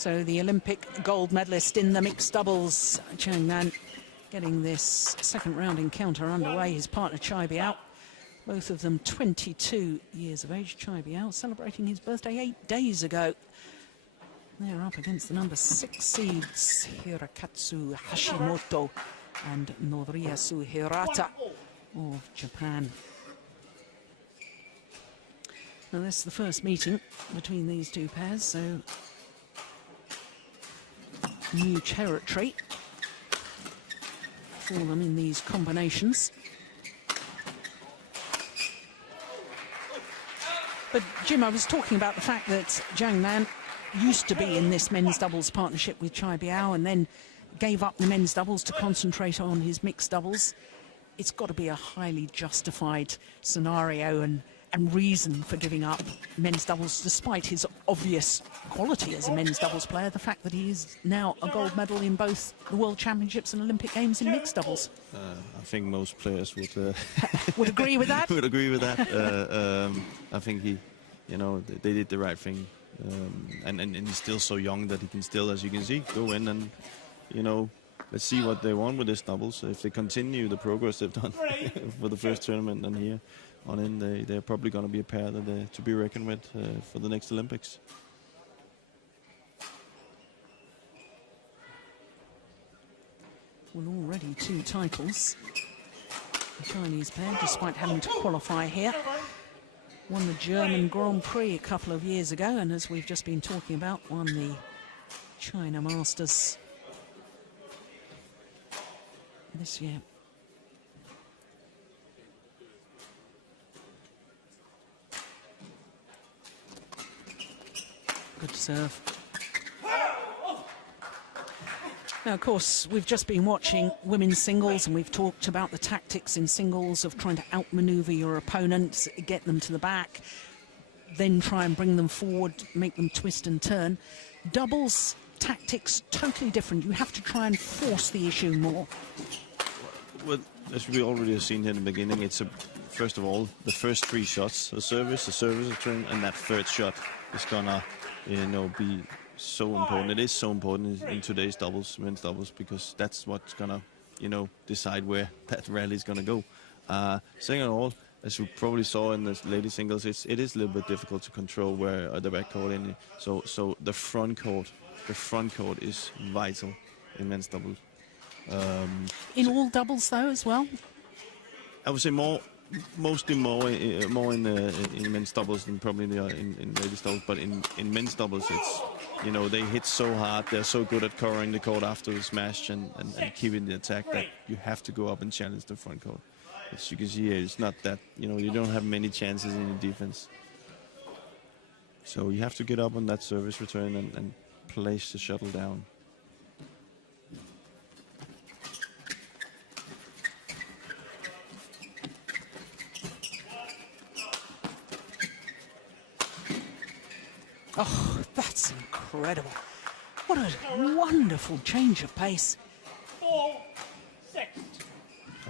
So the Olympic gold medalist in the mixed doubles, Zhang Nan, getting this second round encounter underway. His partner Biao, both of them 22 years of age. Biao celebrating his birthday 8 days ago. They're up against the number 6 seeds, Hirokatsu, H.Hashimoto and Noriyasu, Hirata of Japan. Now this is the first meeting between these two pairs, so new territory for them in these combinations. But Jim, I was talking about the fact that Zhang Nan used to be in this men's doubles partnership with Biao and then gave up the men's doubles to concentrate on his mixed doubles. It's got to be a highly justified scenario and reason for giving up men's doubles, despite his obvious quality as a men's doubles player, the fact that he is now a gold medal in both the World Championships and Olympic Games in mixed doubles. I think most players would would agree with that. Would agree with that. I think he, you know, they did the right thing, and he's still so young that he can still, as you can see, go in and, you know, let's see what they want with this doubles. If they continue the progress they've done for the first tournament and here on in, they're probably going to be a pair that to be reckoned with for the next Olympics. Well, already 2 titles. The Chinese pair, despite having to qualify here, won the German Grand Prix a couple of years ago, and as we've just been talking about, won the China Masters this year. Good serve. Now, of course, we've just been watching women's singles, and we've talked about the tactics in singles of trying to outmaneuver your opponents, get them to the back, then try and bring them forward, make them twist and turn. Doubles tactics totally different. You have to try and force the issue more. Well, as we already have seen here in the beginning, it's first of all the first 3 shots: a service, a turn, and that third shot is gonna, you know, be so important. It is so important in today's doubles, men's doubles, because that's what's gonna, you know, decide where that rally is gonna go. Second of all, as you probably saw in the ladies singles, it is a little bit difficult to control where the back court in. So the front court is vital in men's doubles. In all doubles, though, as well? I would say mostly more in men's doubles than probably in ladies doubles. But in men's doubles, it's, you know, they hit so hard. They're so good at covering the court after the smash and keeping the attack that you have to go up and challenge the front court. As you can see here, it's not that, you know, you don't have many chances in your defense. So you have to get up on that service return and place the shuttle down. Oh, that's incredible. What a wonderful change of pace. 4, 6.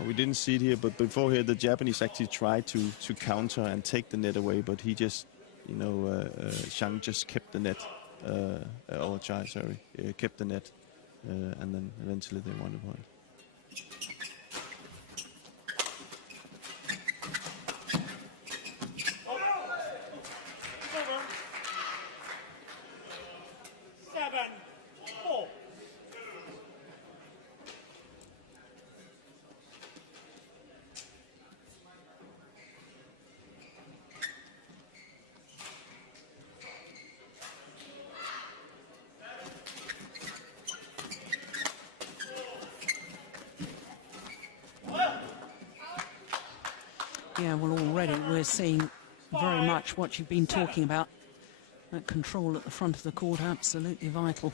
We didn't see it here, but before here, the Japanese actually tried to counter and take the net away, but he just, you know, Zhang just kept the net, or Chai, sorry, kept the net, and then eventually they won the point. Yeah, well, already we're seeing very much what you've been talking about. That control at the front of the court, absolutely vital.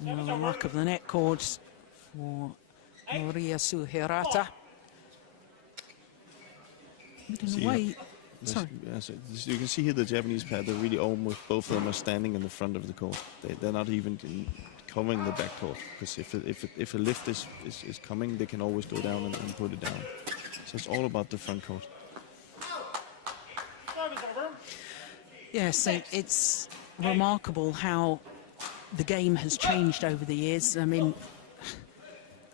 Well, the luck of the net cords for Noriyasu Hirata. But in a way, Sorry. So you can see here the Japanese pair, they're really almost, both of them are standing in the front of the court. They're not even covering the back court, because if a lift is coming, they can always go down and put it down. So it's all about the front court. Yes, it's remarkable how the game has changed over the years. I mean,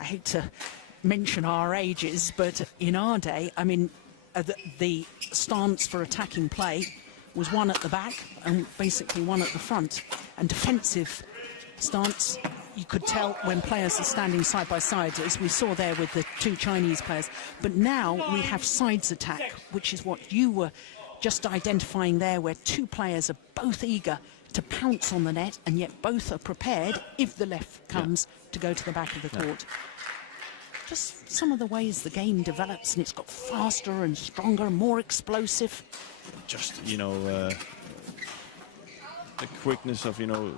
I hate to mention our ages, but in our day, I mean, the stance for attacking play was one at the back and basically one at the front. And defensive stance, you could tell when players are standing side by side, as we saw there with the two Chinese players. But now we have sides attack, which is what you were just identifying there, where two players are both eager to pounce on the net, and yet both are prepared, if the left comes, to go to the back of the court. Just some of the ways the game develops, and it's got faster and stronger, more explosive. Just, you know, the quickness of, you know,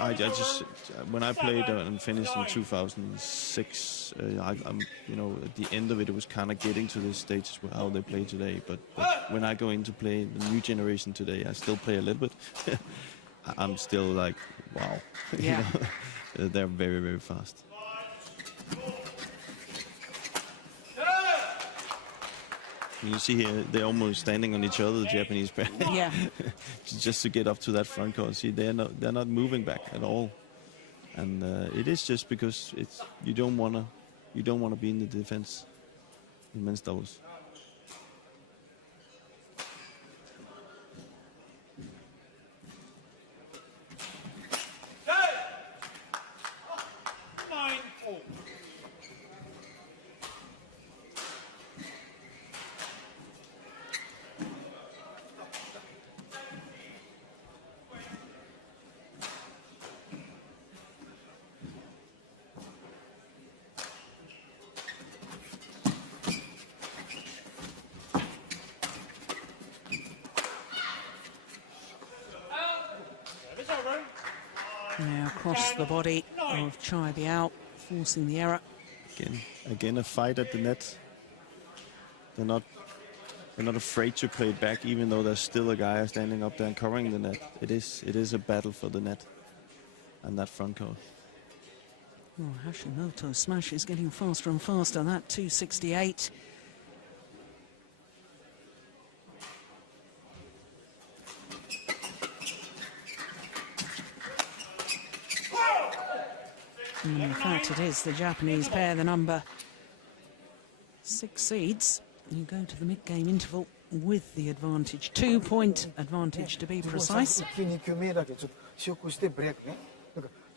I just, when I played and finished in 2006, I'm, you know, at the end of it, it was kind of getting to this stage how they play today. But when I go in to play the new generation today, I still play a little bit. I'm still like, wow. Yeah. You know, they're very, very fast. You see here, they're almost standing on each other, the Japanese pair. Yeah. Just to get up to that front court. See, they're not moving back at all, and it is just because it's you don't wanna be in the defense in men's doubles. Now across the body of Chai Biao, forcing the error. Again, a fight at the net. They're not afraid to play it back, even though there's still a guy standing up there and covering the net. It is a battle for the net and that front court. Oh, H.Hashimoto smash is getting faster and faster. That 268. And in fact, it is the Japanese pair, the number 6 seeds. You go to the mid-game interval with the advantage, 2-point advantage to be precise.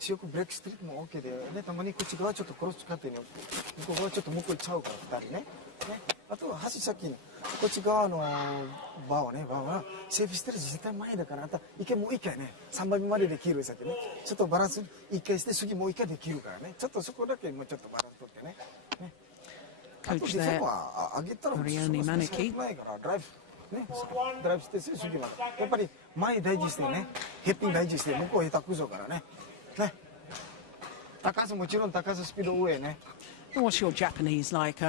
強くブレークしても OK で、ね、たまにこっち側ちょっとクロスカットに向こう側ちょっと向こう行っちゃうから2人ね。あとは橋先にこっち側のバーはセーフしてるし絶対前だから、あと一回もう一回ね3番目までで切る先ね、ちょっとバランス一回して次もう一回で切るからね、ちょっとそこだけもうちょっとバランス取ってね。Coach there, Noriyasu Maneki. ドライブして次までやっぱり前大事してね、ヘッピング大事して向こう下手くそからね。高さもちろん高さスピード上ね。What's your Japanese like?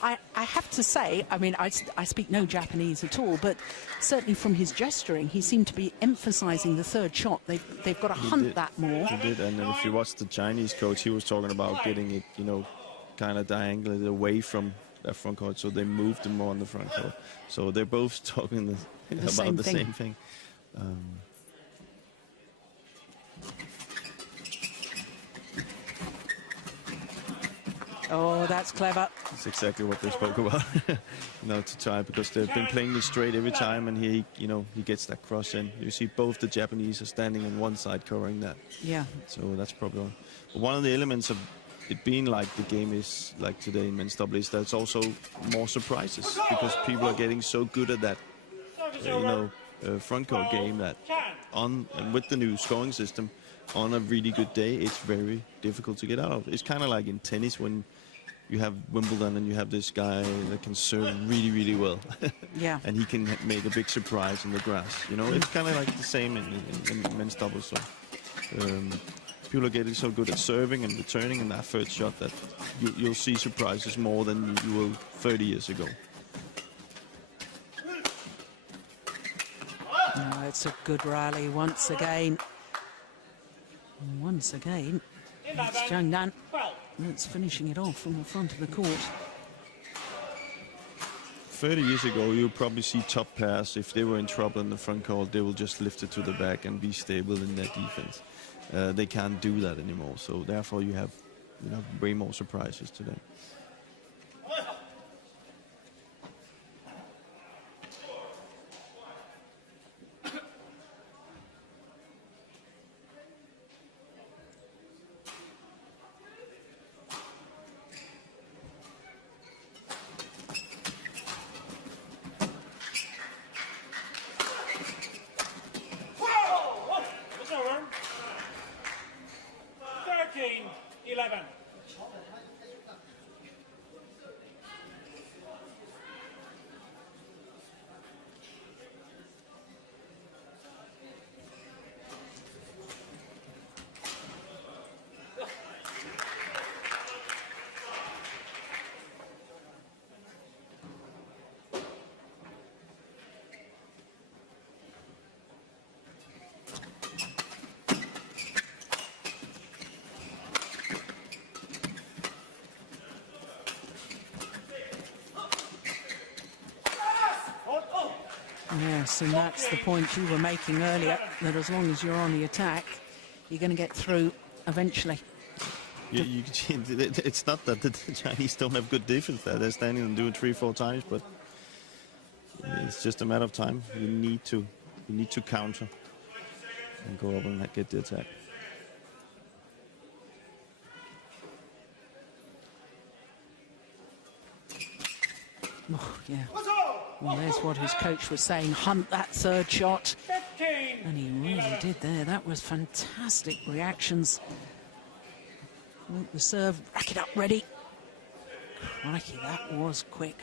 I have to say, I mean, I speak no Japanese at all, but certainly from his gesturing, he seemed to be emphasizing the third shot. They've got to hunt that more. He did, and if you watch the Chinese coach, he was talking about getting it, you know, kind of diagonally away from that front court, so they moved them more on the front court. So they're both talking about the same thing. Oh, that's clever. That's exactly what they spoke about. You know, to try, because they've been playing this straight every time, and he gets that cross in. You see both the Japanese are standing on one side covering that. Yeah. So that's probably one. But one of the elements of it being like the game is like today in men's double is there's also more surprises, because people are getting so good at that, front court game that and with the new scoring system, on a really good day, it's very difficult to get out of. It's kind of like in tennis when you have Wimbledon and you have this guy that can serve really, really well. Yeah. And he can make a big surprise in the grass. You know, it's kind of like the same in men's doubles. So people are getting so good at serving and returning in that third shot that you'll see surprises more than you will 30 years ago. it's a good rally once again. And once again, it's Zhang Nan that's finishing it off from the front of the court. 30 years ago, you'll probably see top pairs. If they were in trouble in the front court, they will just lift it to the back and be stable in their defense. They can't do that anymore, so therefore you have way more surprises today. It's over. 13-11. Yes, and that's the point you were making earlier, that as long as you're on the attack, you're going to get through eventually. You can see it's not that the Chinese don't have good defense there. They're standing and doing 3-4 times, but it's just a matter of time. You need to counter and go up and get the attack. Oh, yeah. Well, there's what his coach was saying, hunt that third shot. 15. And he really did there. That was fantastic reactions. The serve, rack it up, ready. Crikey, that was quick.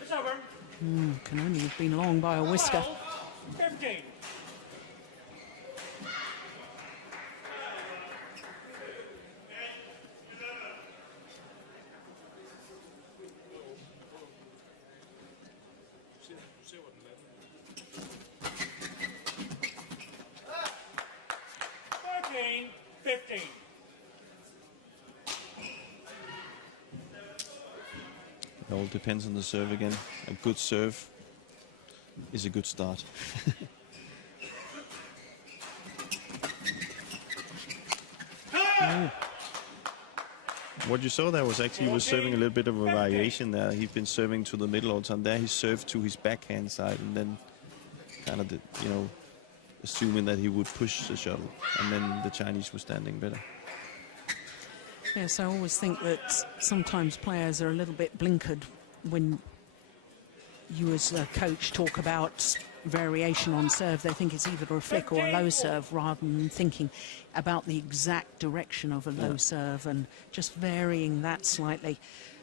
It's over. Can only have been long by a whisker. 15. It all depends on the serve again. A good serve is a good start. What you saw there was actually he was serving a little bit of a variation there. He'd been serving to the middle all the time. There he served to his backhand side and then kind of, assuming that he would push the shuttle. And then the Chinese were standing better. Yes, I always think that sometimes players are a little bit blinkered when you as a coach talk about variation on serve. They think it's either a flick or a low serve rather than thinking about the exact direction of a low serve and just varying that slightly.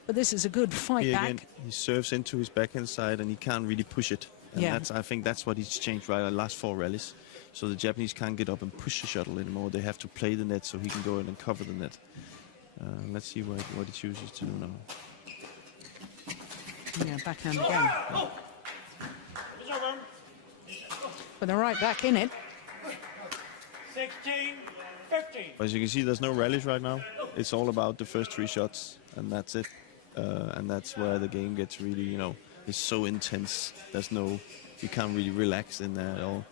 But this is a good fight back. Again, he serves into his backhand side and he can't really push it. And I think that's what he's changed right the last 4 rallies. So the Japanese can't get up and push the shuttle anymore. They have to play the net so he can go in and cover the net. Let's see what he chooses to do now. Yeah, backhand again. It's over. But they're right back in it. 16-15. As you can see, there's no rallies right now. It's all about the first 3 shots, and that's it. And that's where the game gets really, it's so intense. You can't really relax in there at all.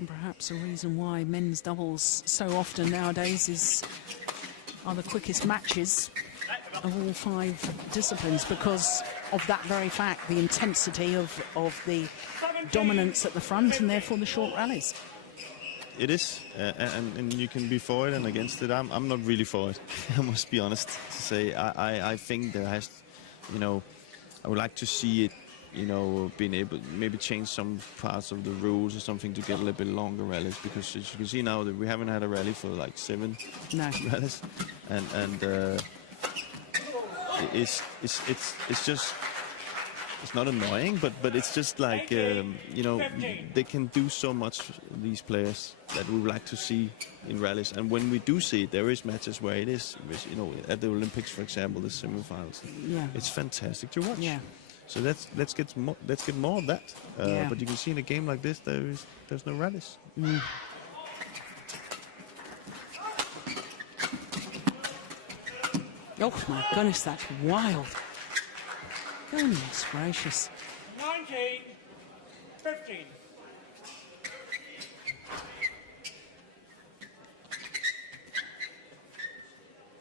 And perhaps a reason why men's doubles so often nowadays are the quickest matches of all 5 disciplines, because of that very fact, the intensity of the dominance at the front and therefore the short rallies. It is, and you can be for it and against it. I'm not really for it. I must be honest to say. I think there has, I would like to see it, being able maybe change some parts of the rules or something to get a little bit longer rallies, because as you can see now that we haven't had a rally for like 7 rallies, and it's just it's not annoying, but it's just like you know, they can do so much, these players, that we would like to see in rallies. And when we do see it, there is matches where it is, you know, at the Olympics, for example, the semifinals. Yeah. It's fantastic to watch. Yeah. So let's get more of that. But you can see in a game like this, there's no rallies. Mm. Oh my goodness, that's wild. Goodness gracious. 19, 15.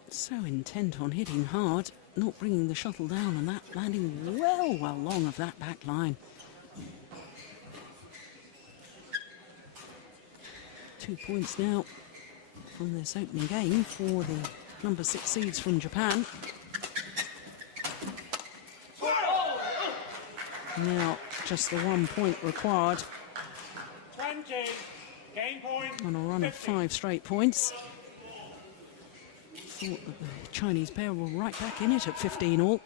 So intent on hitting hard, not bringing the shuttle down, and that landing well long of that back line. 2 points now from this opening game for the number 6 seeds from Japan. Now, just the 1 point required 20, game point. on a run of 5 straight points. Thought that the Chinese pair were right back in it at 15 all.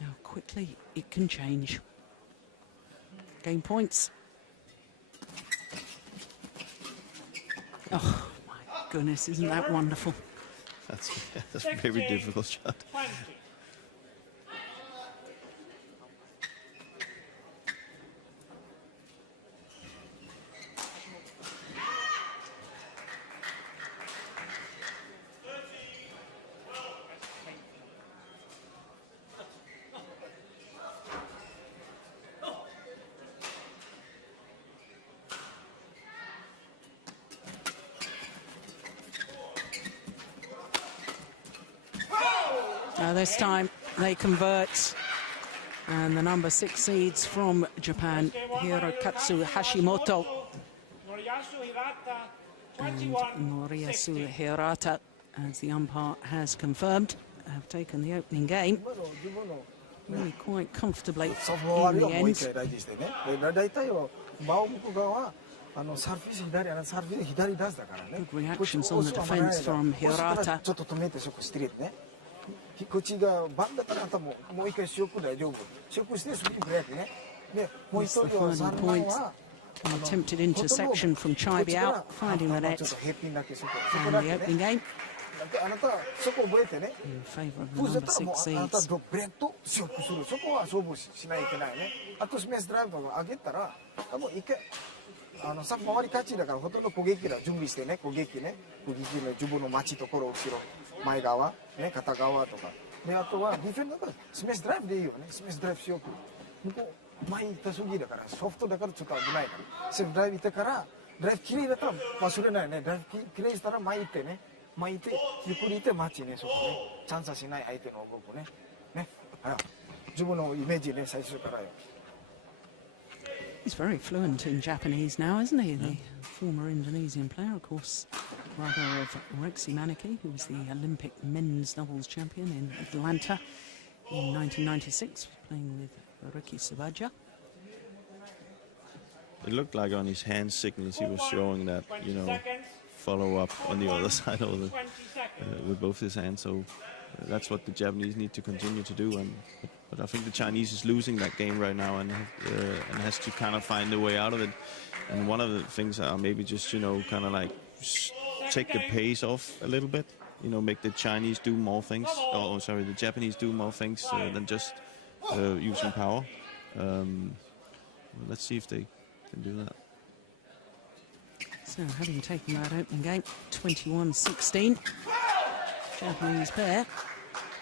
Now, quickly, it can change. Game points. Oh, my goodness, isn't that wonderful? That's a very difficult shot. 20. This time they convert, and the number 6 seeds from Japan, Hirokatsu, Hashimoto, Noriyasu, Hirata, and 21, Noriyasu, Hirata, as the umpire has confirmed, have taken the opening game really quite comfortably in the end. 大体は場を向く側はサーフィス左、サーフィス左出すだからね。 Good reactions on the defense from Hirata. ちょっと止めてショックしてるね。こっちがバンだからあんたもう一回ショック大丈夫。ショックしてスピンブレーキね。で、もう一 It's the 人は final 3番 point. は An attempted intersection from Chai Biao, finding the net, ちょっと平均だけそこ and だ the け opening ね。 game あなたはそこ覚えてね。 in favour of the そうだ number ったらもう6あなた seeds. はブレートショックする。そこは勝負しないといけないね。あとスメスドライブを上げたら、もう一回さっき回り勝ちだからほとんど攻撃だ準備してね、攻撃の自分の待ちところ後ろ前側ね、片側とかで、あとはディフェンダーがスメスドライブでいいよね。スメスドライブしよう。向こう前行ったすぎだからソフトだからちょっと危ないから、スメスドライブ行ってからドライブきれいだったら忘れないね。ドライブきれいしたら前行ってね、前行ってゆっくり行って待ちね、そこね、チャンスはしない相手の動くね、自分のイメージね、最初からよ。 He's very fluent in Japanese now, isn't he? The former Indonesian player, of course, brother of Rexy Manaki, who was the Olympic men's doubles champion in Atlanta in 1996, playing with Ricky Subaja. It looked like on his hand signals he was showing that, you know, follow up on the other side of the, with both his hands. So that's what the Japanese need to continue to do. But I think the Chinese is losing that game right now and has to kind of find a way out of it. And one of the things are maybe just, you know, kind of like take the pace off a little bit. You know, make the Chinese do more things. Oh, sorry, the Japanese do more things than just using power. Let's see if they can do that. So, having taken that opening game, 21-16, Japanese pair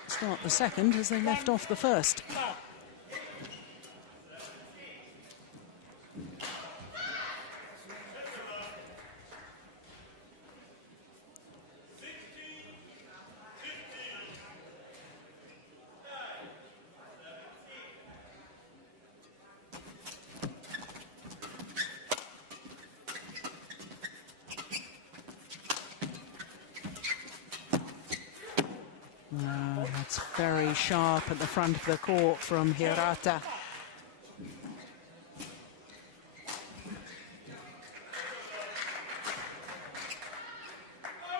start the second as they left off the first. That's very sharp at the front of the court from Hirata.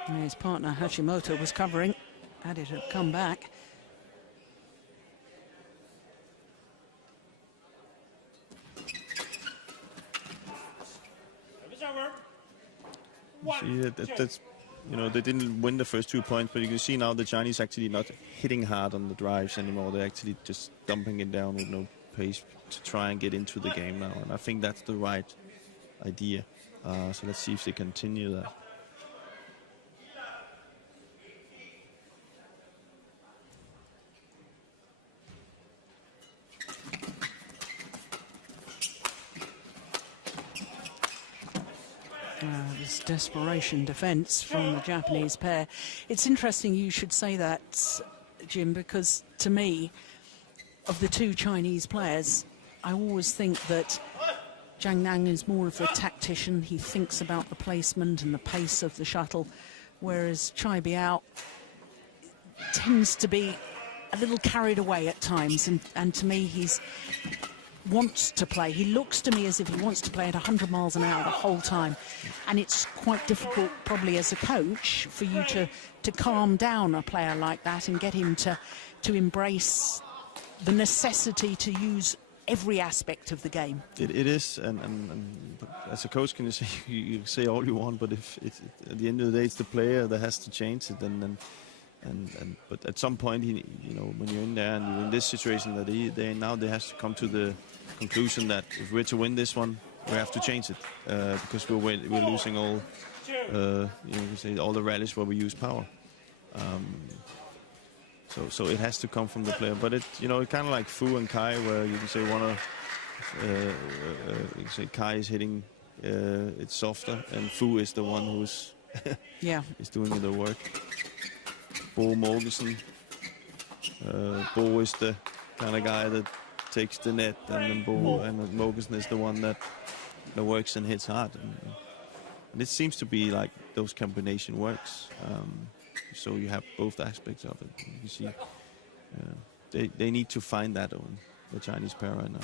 And his partner Hashimoto was covering, had it come back. See, that's, you know, they didn't win the first 2 points, but you can see now the Chinese actually not hitting hard on the drives anymore. They're actually just dumping it down with no pace to try and get into the game now. And I think that's the right idea. So let's see if they continue that. This desperation defence from the Japanese pair. It's interesting you should say that, Jim, because to me, of the two Chinese players, I always think that Zhang Nan is more of the tactician. He thinks about the placement and the pace of the shuttle, whereas Biao tends to be a little carried away at times, and to me he's wants to play. He looks to me as if he wants to play at 100 miles an hour the whole time, and it's quite difficult probably as a coach for you to calm down a player like that and get him to embrace the necessity to use every aspect of the game. It is, and as a coach, can you say you say all you want, but if it's, at the end of the day, it's the player that has to change it, and but at some point, you know, when you're in there and you're in this situation, that they has to come to the conclusion that if we're to win this one, we have to change it because we're losing all, you know, you say all the rallies where we use power. So it has to come from the player, but it, you know, kind of like Fu and Kai, where you can say one of you can say Kai is hitting it softer, and Fu is the one who's is doing the work. Bo Mogensen, Bo is the kind of guy that takes the net, and then Mogensen is the one that works and hits hard, and it seems to be like those combination works. So you have both aspects of it. You see, they need to find that on the Chinese pair right now.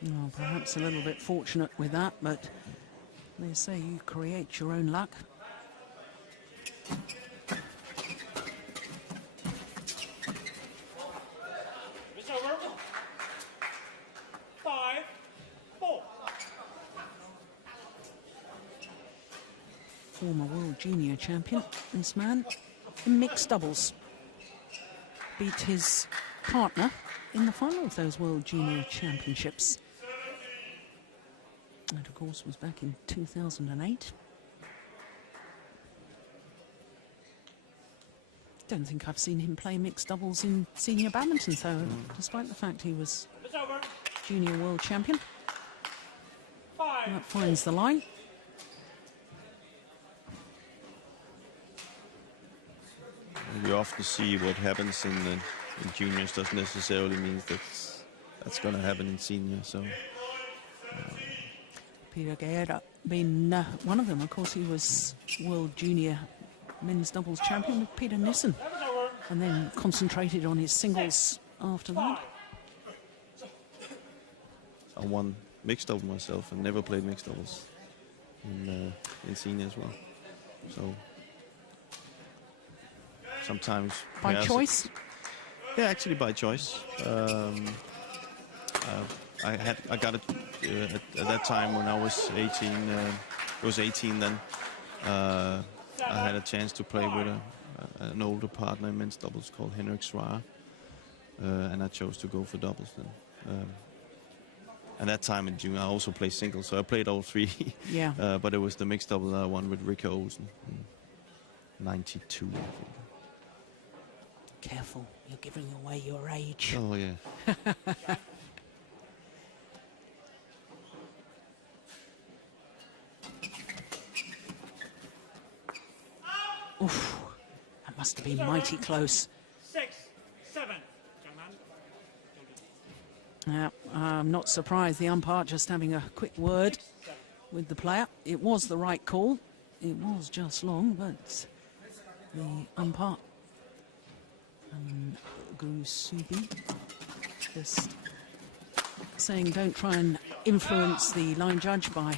Well, perhaps a little bit fortunate with that, but they say you create your own luck. It's over. 5-4. Former world junior champion, this man, in mixed doubles. Beat his partner in the final of those world junior championships. And of course was back in 2008. Don't think I've seen him play mixed doubles in senior badminton though, despite the fact he was junior world champion. That finds the line. You often see what happens in juniors doesn't necessarily mean that's going to happen in senior. So Peter Guerra being one of them. Of course, he was world junior men's doubles champion with Peter Nissen, and then concentrated on his singles after that. I won mixed doubles myself and never played mixed doubles in senior as well. So sometimes by choice. Yeah, actually by choice. I got it at that time when I was 18. I was 18 then. I had a chance to play with an older partner in men's doubles called H.Hashimoto, and I chose to go for doubles then. And that time in junior, I also played singles, so I played all three. Yeah. But it was the mixed double that I won with Rikke Olsen in '92, I think. Careful, you're giving away your age. Oh, yeah. Oof, that must have been mighty close. 6-7. Yeah, I'm not surprised. The umpire just having a quick word with the player. It was the right call. It was just long, but the umpire, Gusubi, just saying don't try and influence the line judge by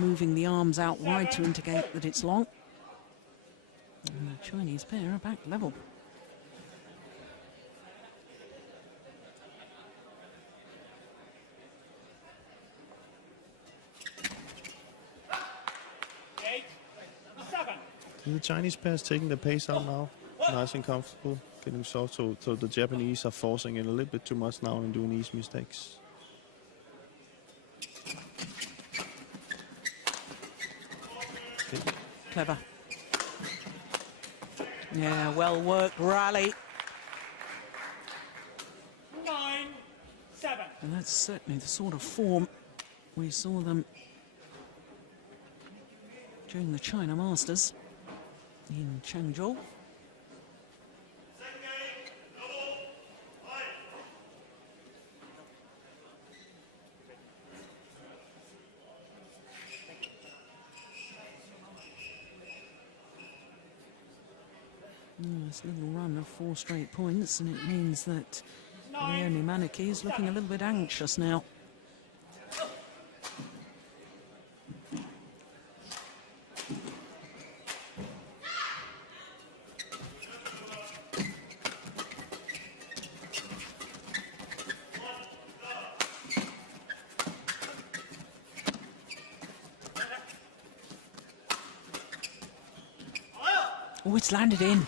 moving the arms out wide to indicate that it's long. And the Chinese pair are back level. The Chinese pair is taking the pace out now, nice and comfortable, getting soft. So the Japanese are forcing it a little bit too much now and doing easy mistakes. Clever. Yeah, well worked rally. 9-7. And that's certainly the sort of form we saw them during the China Masters in Changzhou. This little run of 4 straight points, and it means that Leonie Manaki is looking a little bit anxious now. Oh, it's landed in.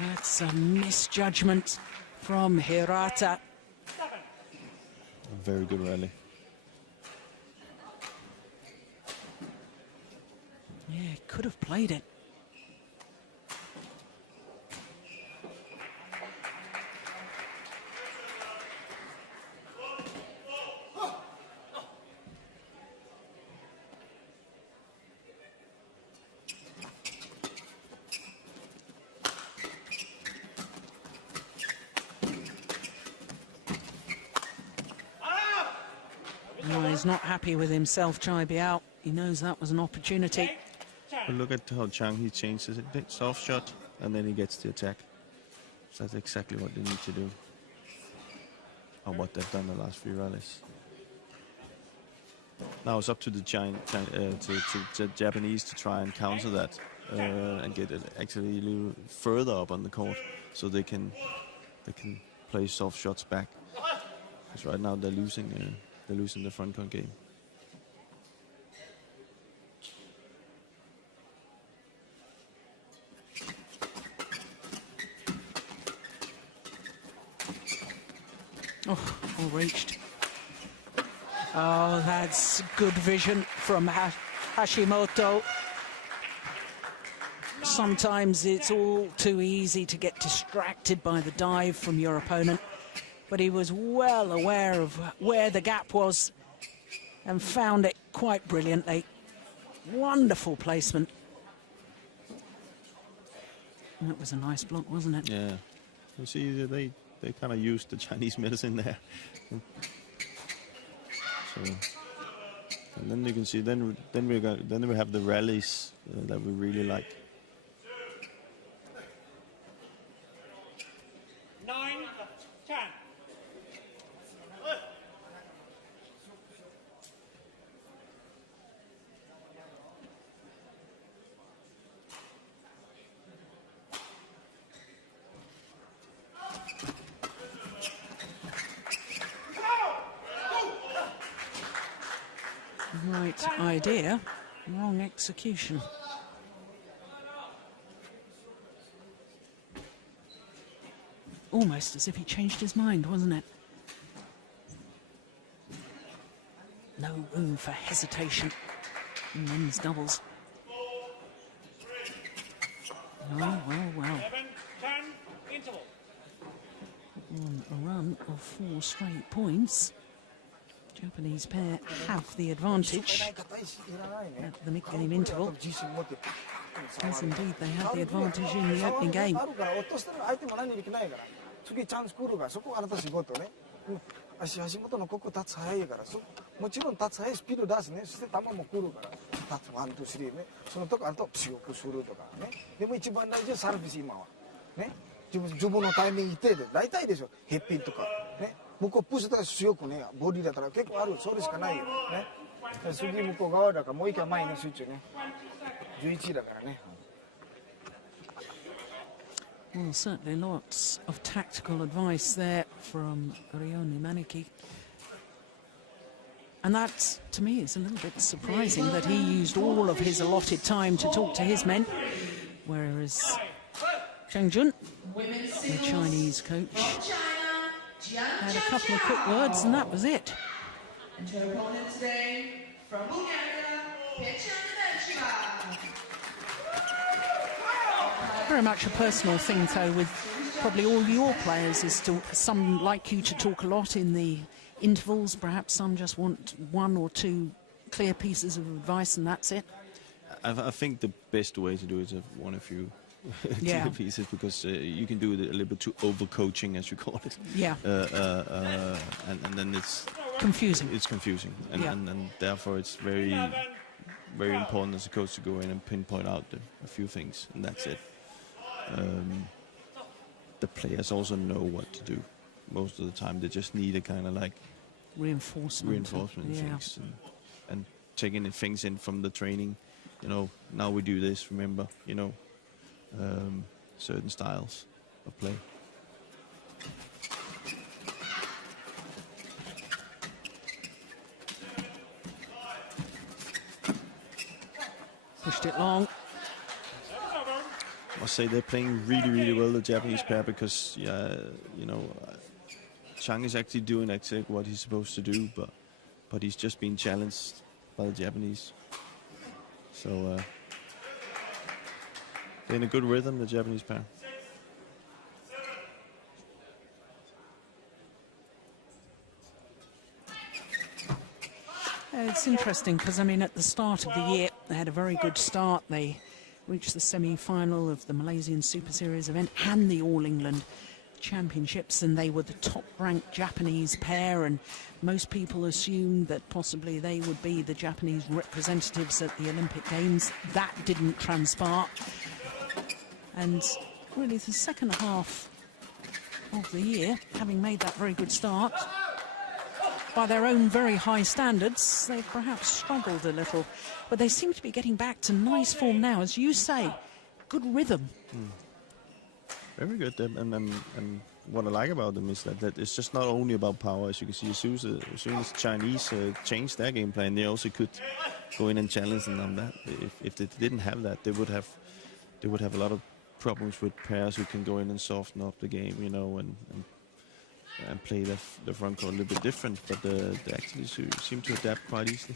That's a misjudgment from Hirata. Very good rally. Yeah, could have played it. No, he's not happy with himself, Chai Biao. He knows that was an opportunity. But look at how Zhang, he changes it. Bit soft shot, and then he gets the attack. So that's exactly what they need to do. Or what they've done the last few rallies. Now it's up to the to Japanese to try and counter that and get it actually a little further up on the court, so they can play soft shots back. Because right now they're losing the front court game. Oh, all reached. Oh, that's good vision from Hashimoto. Sometimes it's all too easy to get distracted by the dive from your opponent, but he was well aware of where the gap was and found it quite brilliantly. Wonderful placement. That was a nice block, wasn't it? Yeah. You see, they kind of used the Chinese medicine there. So, and then you can see, then we have the rallies that we really like. 9-10. Right idea, wrong execution. Almost as if he changed his mind, wasn't it? No room for hesitation in men's doubles. Oh, well. 11-10 interval. On a run of 4 straight points, Japanese pair have the advantage at the mid-game interval. Yes, indeed, they had the advantage in the opening game. 足元のここ立つ早いからもちろん立つ早いスピード出すねそして球も来るから立つワンツースリーねそのとこあと強くするとかねでも一番大事はサービス今はね自分のタイミング一定で大体でしょヘッピンとかね向こうプッシュとか強くねボディだったら結構あるそれしかないよね次向こう側だからもう一回前に集中ね。11だからね。 Well, certainly lots of tactical advice there from Rioni Maniki. And that, to me, is a little bit surprising that he used all of his allotted time to talk to his men, whereas Zhang Jun, the Chinese coach, had a couple of quick words and that was it. And her opponent today, from Bulgaria, Very much a personal thing, though, with probably all your players, is to some like you to talk a lot in the intervals, perhaps some just want one or two clear pieces of advice and that's it. I think the best way to do it is have one or few Yeah. clear pieces, because you can do it a little bit too over-coaching, as you call it. Yeah. And then it's Confusing. It's confusing, and, Yeah. and therefore it's very, very important as a coach to go in and pinpoint out a few things, and that's it. The players also know what to do. Most of the time, they just need a kind of like Reinforcement. Yeah. things, and taking the things in from the training. You know, now we do this. Remember, you know, certain styles of play. Pushed it long. I must say they're playing really, really well, the Japanese pair, because you know, Zhang is actually doing exactly what he's supposed to do, but he's just being challenged by the Japanese. So they're in a good rhythm, the Japanese pair. It's interesting because, I mean, at the start of the year, they had a very good start. They reached the semi-final of the Malaysian Super Series event and the All England Championships, and they were the top-ranked Japanese pair, and most people assumed that possibly they would be the Japanese representatives at the Olympic Games. That didn't transpire. And really, the second half of the year, having made that very good start, by their own very high standards, they've perhaps struggled a little. But they seem to be getting back to nice form now, as you say, good rhythm. Very good, and what I like about them is that it's just not only about power. As you can see, as soon as the Chinese changed their game plan, they also could go in and challenge them on that. If they didn't have that, they would have a lot of problems with pairs who can go in and soften up the game, you know, and play the front court a little bit different. But they actually seem to adapt quite easily.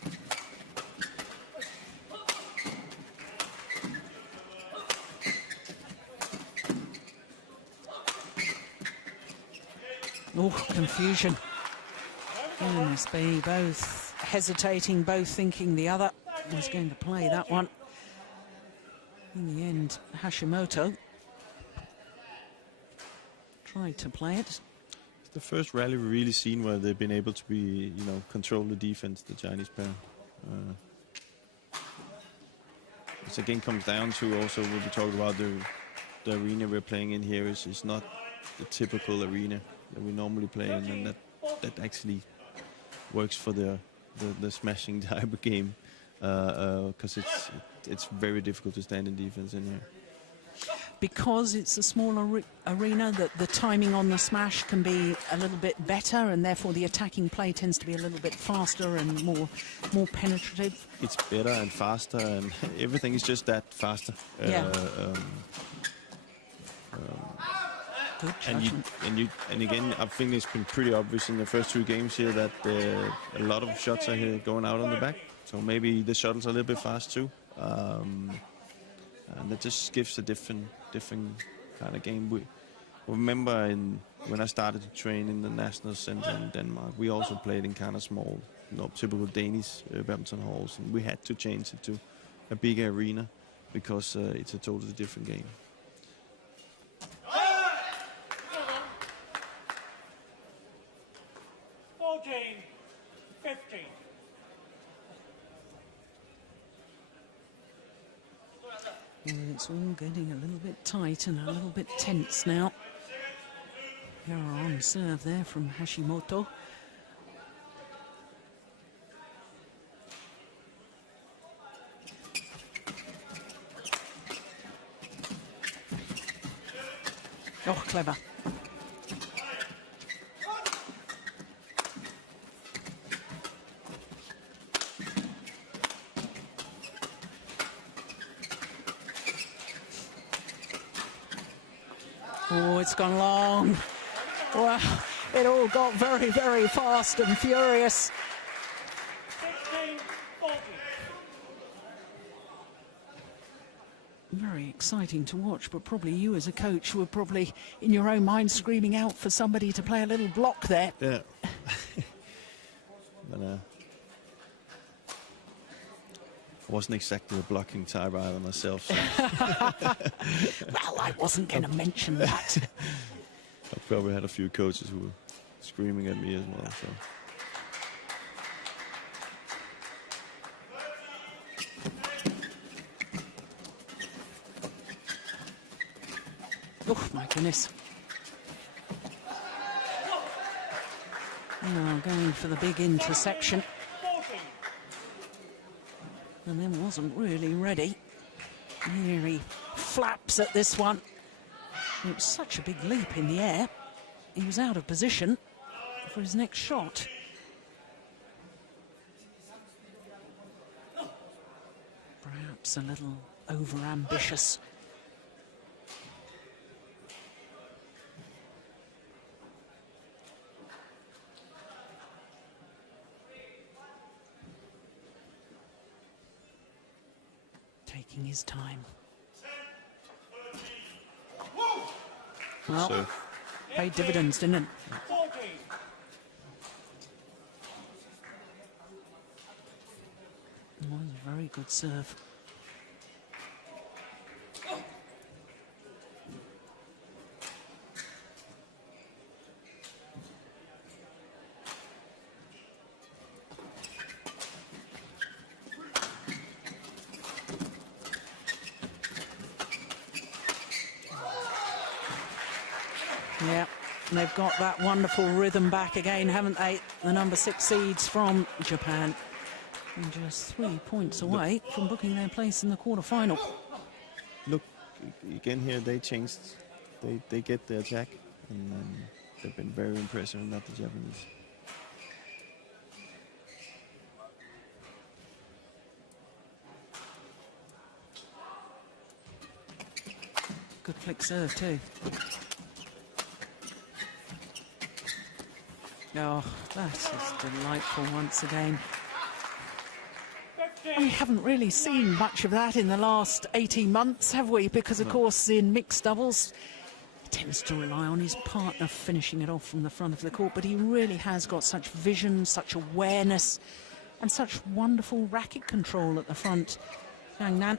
Oh, confusion. And they both hesitating, both thinking the other was going to play that one. In the end, Hashimoto tried to play it. It's the first rally we've really seen where they've been able to be, you know, control the defense, the Chinese pair. This again comes down to also what we talked about, the arena we're playing in here is not the typical arena that we normally play in, and that actually works for the smashing type of game, because it's very difficult to stand in defense in here. Because it's a smaller arena, that the timing on the smash can be a little bit better, and therefore the attacking play tends to be a little bit faster and more penetrative. It's better and faster, and everything is just that faster. Yeah. Good judgment. And again, I think it's been pretty obvious in the first two games here that a lot of shots are here going out on the back. So maybe the shuttles are a little bit fast too. And that just gives a different kind of game. We remember when I started to train in the National Center in Denmark, we also played in kind of small, typical Danish badminton halls, and we had to change it to a bigger arena because it's a totally different game. Well, it's all getting a little bit tight and a little bit tense now. Error on serve there from Hashimoto. Oh, it's gone long. Well, it all got very, very fast and furious. 16-40. Very exciting to watch, but probably you as a coach were probably in your own mind screaming out for somebody to play a little block there. Yeah. But I wasn't exactly a blocking type either myself. So. Well, I wasn't going to mention that. I probably had a few coaches who were screaming at me as well. So. Oh, my goodness. Now going for the big interception. 40. And then wasn't really ready. Here he flaps at this one. It was such a big leap in the air. He was out of position for his next shot. Perhaps a little over-ambitious. Taking his time. Well, So paid dividends, didn't it? 40. It was a very good serve. Yeah, and they've got that wonderful rhythm back again, haven't they? The number 6 seeds from Japan. And just 3 points away from booking their place in the quarterfinal. look, again here they changed. They get the attack, and they've been very impressive in that, the Japanese. Good flick serve too. Oh, that is delightful once again. We haven't really seen much of that in the last 18 months, have we? Because, of course, in mixed doubles, he tends to rely on his partner finishing it off from the front of the court, but he really has got such vision, such awareness, and such wonderful racket control at the front. Zhang Nan.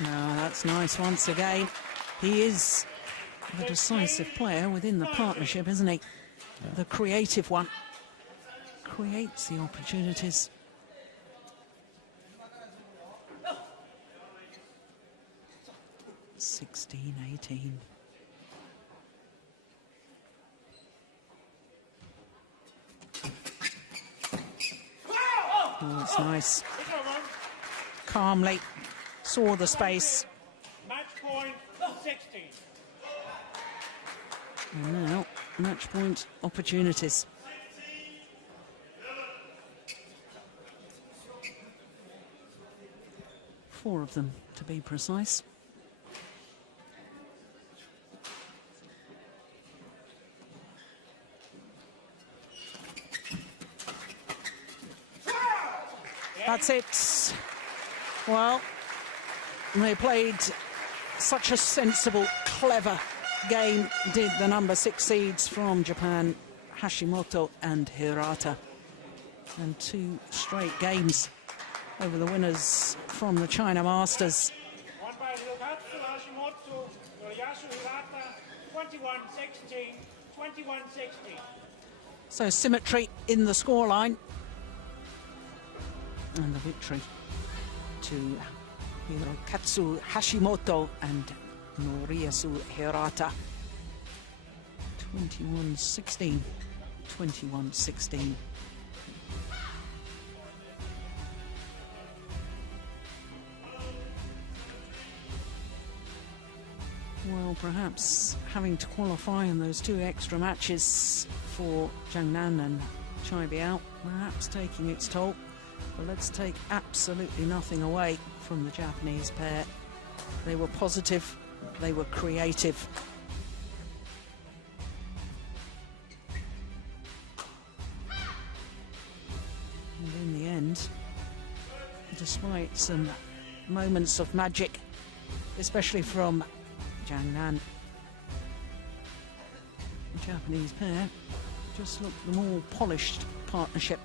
No, that's nice once again. He is the decisive player within the partnership, isn't he? Yeah. The creative one. Creates the opportunities. Oh, 16-18. Oh, that's nice. Calmly. Saw the space. Match point 60. And now, match point opportunities. Four of them, to be precise. That's it. Well, they played such a sensible, clever game, did the number 6 seeds from Japan, Hashimoto and Hirata. And 2 straight games over the winners from the China Masters. Won by Hirokatsu, Hashimoto, Noriyasu, Hirata, 21-16, 21-16. So symmetry in the scoreline. And the victory to Hirokatsu Hashimoto and Noriyasu Hirata. 21-16, 21-16. Well, perhaps having to qualify in those 2 extra matches for Zhang Nan and Chai Biao, perhaps taking its toll. But let's take absolutely nothing away from the Japanese pair. They were positive, they were creative. And in the end, despite some moments of magic, especially from Zhang Nan, the Japanese pair just looked the more polished partnership.